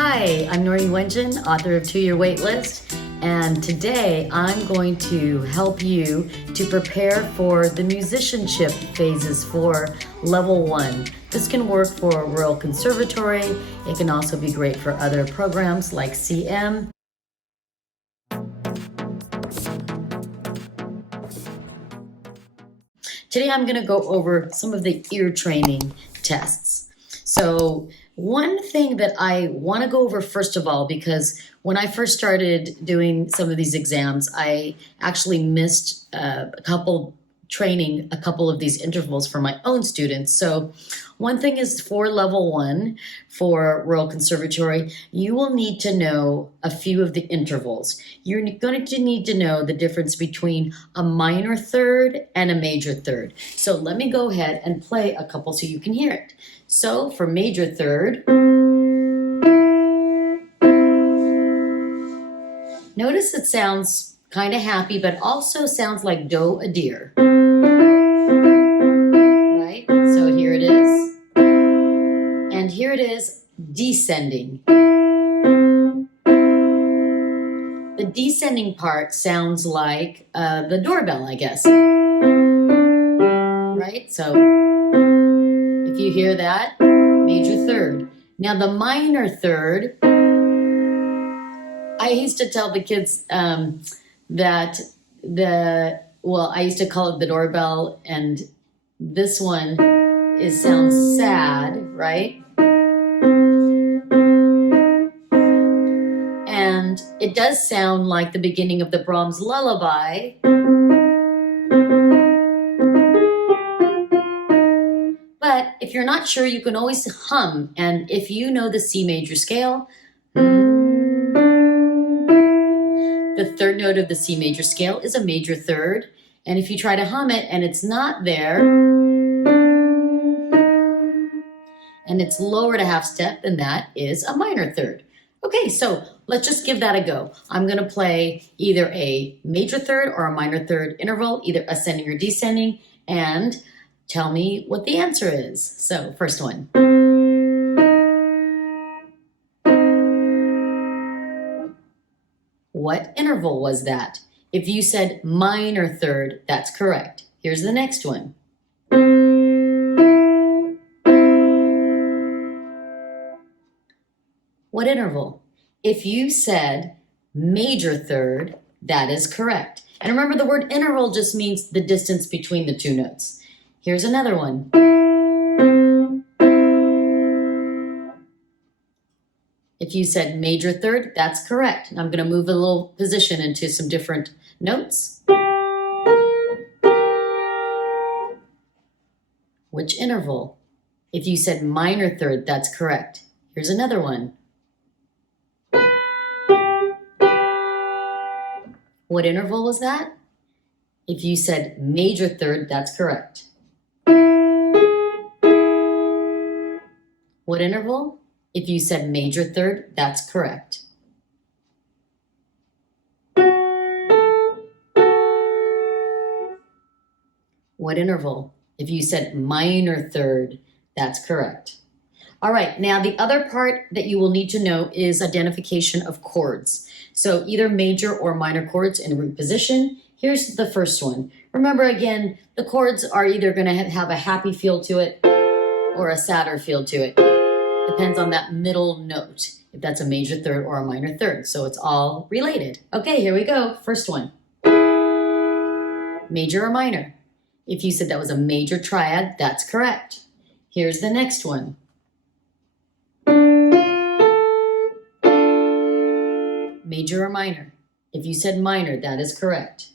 Hi, I'm Wenjen, author of 2 Year Waitlist, and today I'm going to help you to prepare for the musicianship phases for level 1. This can work for Royal Conservatory. It can also be great for other programs like RCM. Today I'm going to go over some of the ear training tests. So one thing that I want to go over first of all, because when I first started doing some of these exams, I actually missed a couple of these intervals for my own students. So one thing is for level 1 for Royal Conservatory, you will need to know a few of the intervals. You're going to need to know the difference between a minor third and a major third. So let me go ahead and play a couple so you can hear it. So for major third, notice it sounds kind of happy, but also sounds like do a deer. Right? So here it is. And here it is descending. The descending part sounds like the doorbell, I guess. Right? So if you hear that, major third. Now the minor third, I used to tell the kids that I used to call it the doorbell, and this one sounds sad, right? And it does sound like the beginning of the Brahms lullaby. But if you're not sure, you can always hum. And if you know the C major scale, the third note of the C major scale is a major third. And if you try to hum it and it's not there, and it's lowered a half step, then that is a minor third. Okay, so let's just give that a go. I'm going to play either a major third or a minor third interval, either ascending or descending, and tell me what the answer is. So, first one. What interval was that? If you said minor third, that's correct. Here's the next one. What interval? If you said major third, that is correct. And remember, the word interval just means the distance between the two notes. Here's another one. If you said major third, that's correct. And I'm going to move a little position into some different notes. Which interval? If you said minor third, that's correct. Here's another one. What interval was that? If you said major third, that's correct. What interval? If you said major third, that's correct. What interval? If you said minor third, that's correct. All right, now the other part that you will need to know is identification of chords. So either major or minor chords in root position. Here's the first one. Remember again, the chords are either going to have a happy feel to it or a sadder feel to it. Depends on that middle note, if that's a major third or a minor third. So it's all related. Okay, here we go. First one. Major or minor? If you said that was a major triad, that's correct. Here's the next one. Major or minor? If you said minor, that is correct.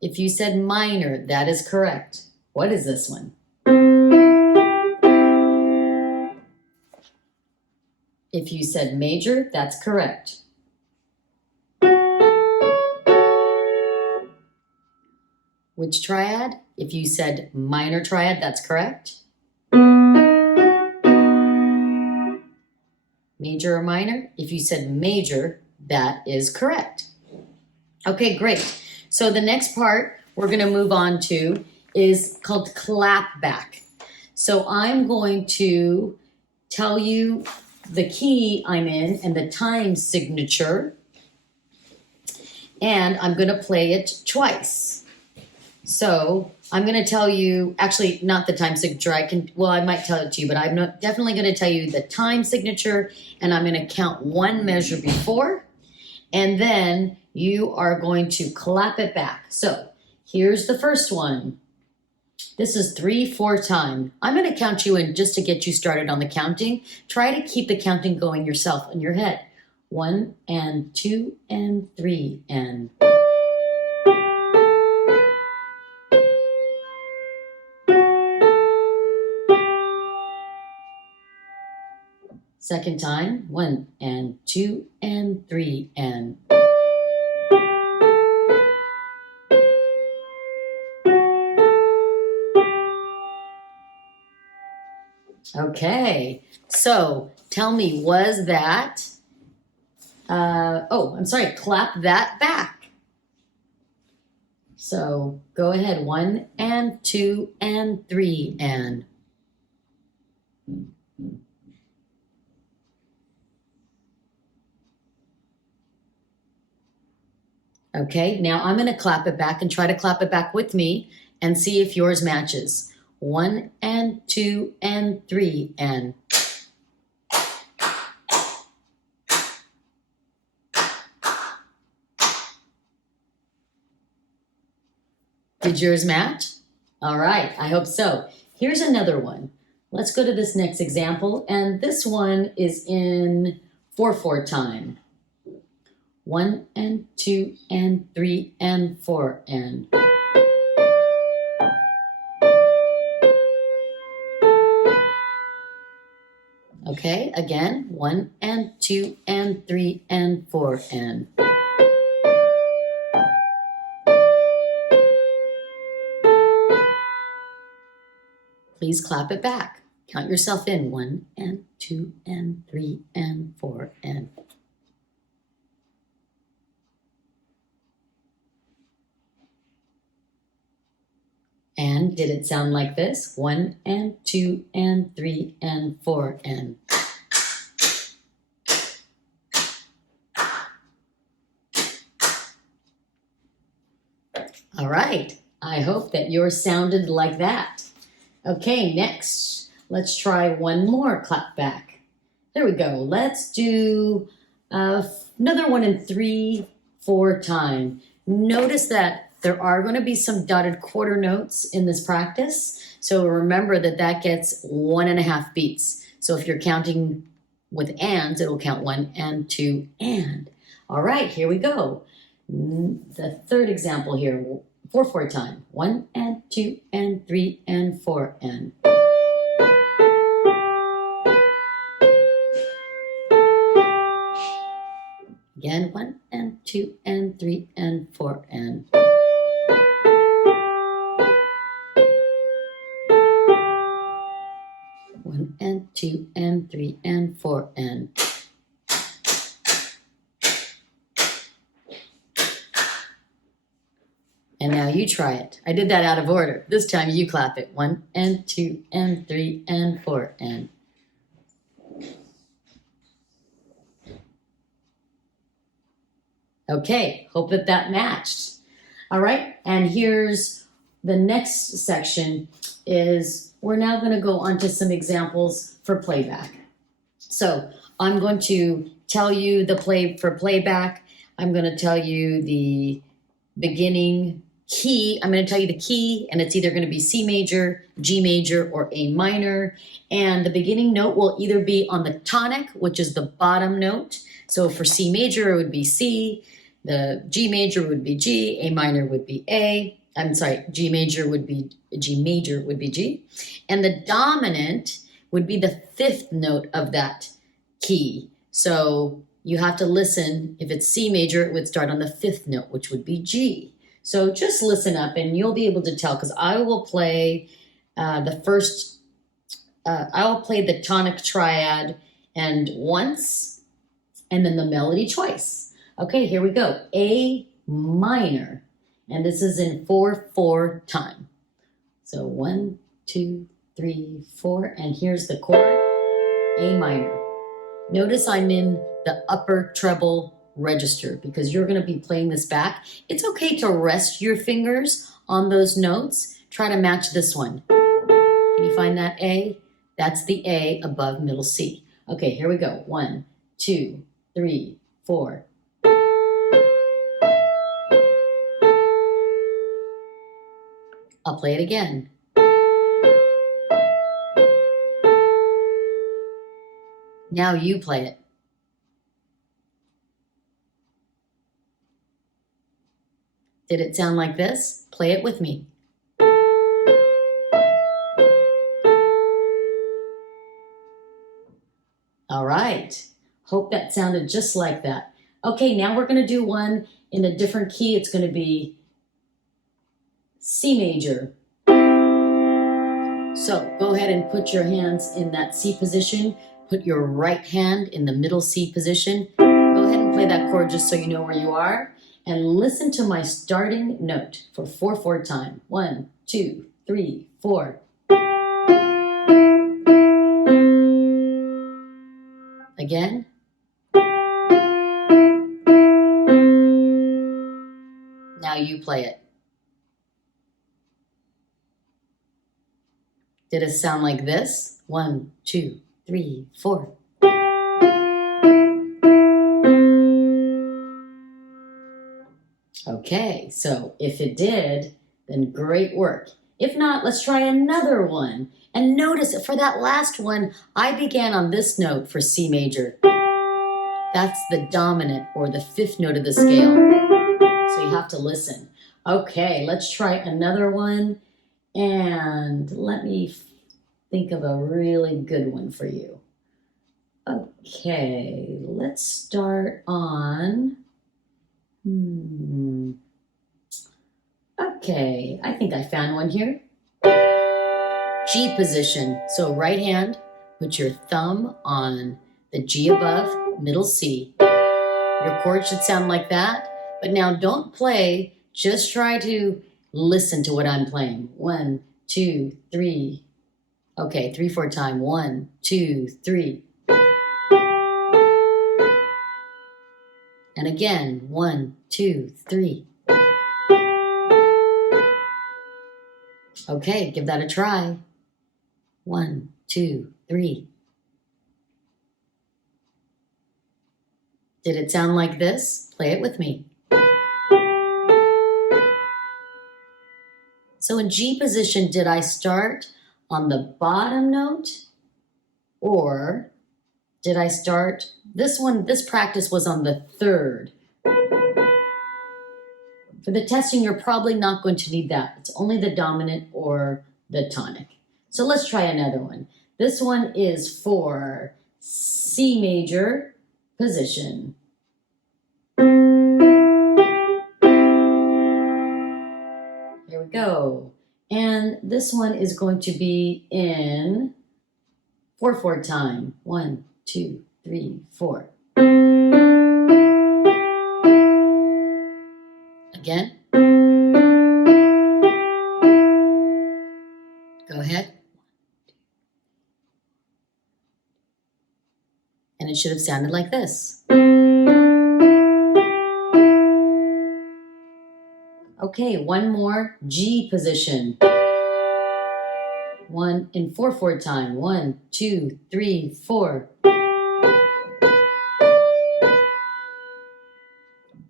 If you said minor, that is correct. What is this one? If you said major, that's correct. Which triad? If you said minor triad, that's correct. Major or minor? If you said major, that is correct. Okay, great. So the next part we're going to move on to is called Clawback. So I'm going to tell you the key I'm in and the time signature, and I'm going to play it twice. So I'm going to tell you, actually not the time signature, I might tell it to you, but I'm definitely going to tell you the time signature, and I'm going to count one measure before, and then you are going to clap it back. So here's the first one. This is 3/4 time. I'm going to count you in just to get you started on the counting. Try to keep the counting going yourself in your head. 1 and 2 and 3 and... Second time, 1 and 2 and 3 and... Okay, so tell me, was that... I'm sorry, clap that back. So go ahead, 1 and 2 and 3 and... Okay, now I'm going to clap it back and try to clap it back with me and see if yours matches. 1 and 2 and 3 and... Did yours match? All right, I hope so. Here's another one. Let's go to this next example, and this one is in 4/4 time. 1 and 2 and 3 and 4 and... Okay, again, 1 and 2 and 3 and 4 and... Please clap it back. Count yourself in. 1 and 2 and 3 and 4 and... And did it sound like this? 1 and 2 and 3 and 4 and... All right. I hope that yours sounded like that. Okay, next, let's try one more clap back. There we go. Let's do another one in 3/4 time. Notice that there are going to be some dotted quarter notes in this practice. So remember that that gets 1.5 beats. So if you're counting with ands, it'll count 1 and 2 and. All right, here we go. The third example here, 4/4 time. 1 and 2 and 3 and 4 and. Again, 1 and 2 and 3 and 4 and. One and 2 and 3 and 4 and. And now you try it. I did that out of order. This time you clap it. 1 and 2 and 3 and 4 and. Okay, hope that that matched. All right, and here's the next section is we're now going to go on to some examples for playback. So I'm going to tell you the playback. I'm going to tell you the beginning key. I'm going to tell you the key, and it's either going to be C major, G major, or A minor. And the beginning note will either be on the tonic, which is the bottom note. So for C major, it would be C. The G major would be G. A minor would be A. I'm sorry, G major would be G. And the dominant would be the 5th note of that key. So you have to listen. If it's C major, it would start on the 5th note, which would be G. So just listen up and you'll be able to tell, because I will play I will play the tonic triad and once, and then the melody twice. Okay, here we go. A minor, and this is in 4/4 time. So 1, 2, 3, 4, and here's the chord, A minor. Notice I'm in the upper treble register because you're going to be playing this back. It's okay to rest your fingers on those notes. Try to match this one. Can you find that A? That's the A above middle C. Okay, here we go. 1, 2, 3, 4. I'll play it again. Now you play it. Did it sound like this? Play it with me. All right. Hope that sounded just like that. Okay, now we're going to do one in a different key. It's going to be C major. So go ahead and put your hands in that C position. Put your right hand in the middle C position. Go ahead and play that chord just so you know where you are. And listen to my starting note for 4/4 time. 1, 2, 3, 4. Again. Now you play it. Did it sound like this? 1, 2, 3, 4. Okay, so if it did, then great work. If not, let's try another one. And notice for that last one, I began on this note for C major. That's the dominant or the 5th note of the scale. So you have to listen. Okay, let's try another one. And let me think of a really good one for you. Okay, let's start on... Okay, I think I found one here. G position. So right hand, put your thumb on the G above, middle C. Your chord should sound like that. But now don't play, just try to listen to what I'm playing. 1, 2, 3. Okay, 3/4 time. 1, 2, 3. And again, 1, 2, 3. Okay, give that a try. 1, 2, 3. Did it sound like this? Play it with me. So in G position, did I start on the bottom note? Or did I start, this practice was on the 3rd. For the testing, you're probably not going to need that. It's only the dominant or the tonic. So let's try another one. This one is for C major position. Here we go. And this one is going to be in 4/4 time. 1, 2, 3, 4. Again. Go ahead. And it should have sounded like this. Okay, one more G position. 1 in 4/4 time. 1, 2, 3, 4.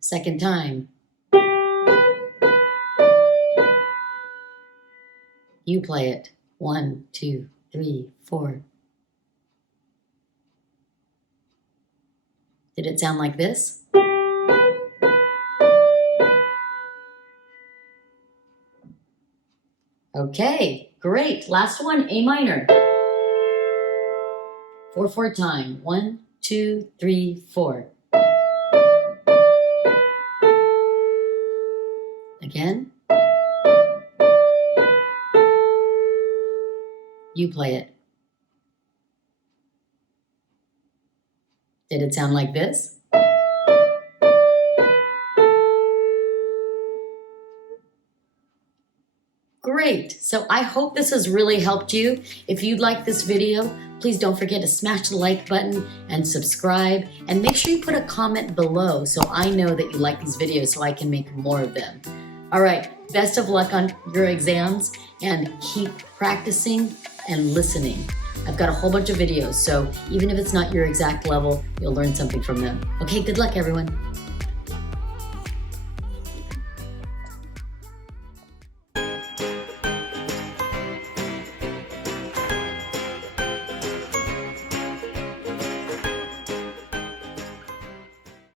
Second time. You play it. 1, 2, 3, 4. Did it sound like this? Okay, great. Last one, A minor. 4/4 time. 1, 2, 3, 4. Again. You play it. Did it sound like this? Great. Great. So I hope this has really helped you. If you like this video, please don't forget to smash the like button and subscribe, and make sure you put a comment below so I know that you like these videos so I can make more of them. All right, best of luck on your exams, and keep practicing and listening. I've got a whole bunch of videos, so even if it's not your exact level, you'll learn something from them. Okay, good luck everyone.